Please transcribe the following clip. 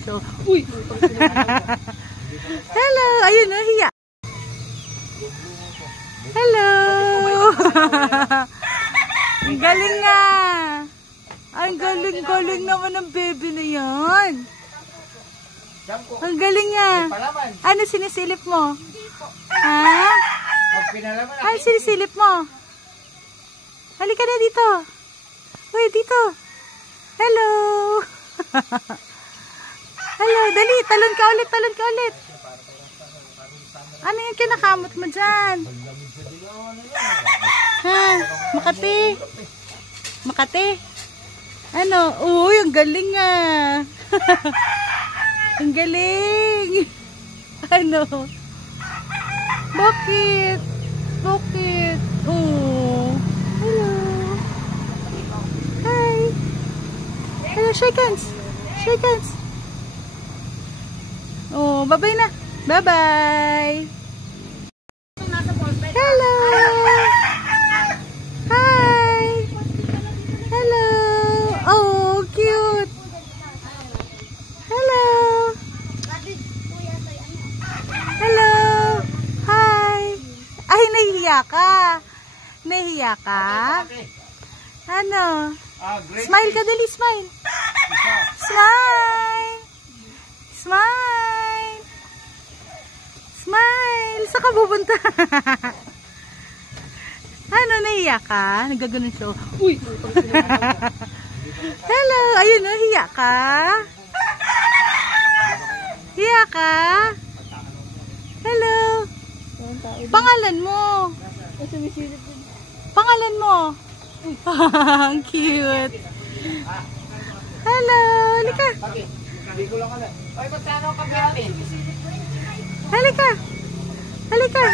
siya. Uy! Hello! Ayun na, hiya. Hello! Ang galing nga! Ang galing-galing naman ng baby na yan. Ang galing nga. Ano sinisilip mo? Ha? Ano sinisilip mo? Halika na dito. Uy, dito. Hello. Hello, dali. Talon ka ulit, talon ka ulit. Ano yung kinakamot mo dyan? Ha? Makati? Makati? Ano? Uy, ang galing nga. Ang galing. Ano? Bakit? Bakit? Oh. Hello. Hi. Hello, shake hands. Shake hands. Oh, bye-bye na. Bye-bye. Hello. Hi. Hello. Oh, cute. Hello. Hello. Hi. Ay, nahihiya ka. Nahihiya ka? Ano? Smile ka dali, smile. Smile. Smile. Smile. Saan ka pupunta? Ano, nahihiya ka? Nagaganon siya. Uy! Hello. Ayun, nahihiya ka? Hiya ka? Hello. Pangalan mo? Pangalan mo? Ang cute. Hello. Halika. Halika. Halika.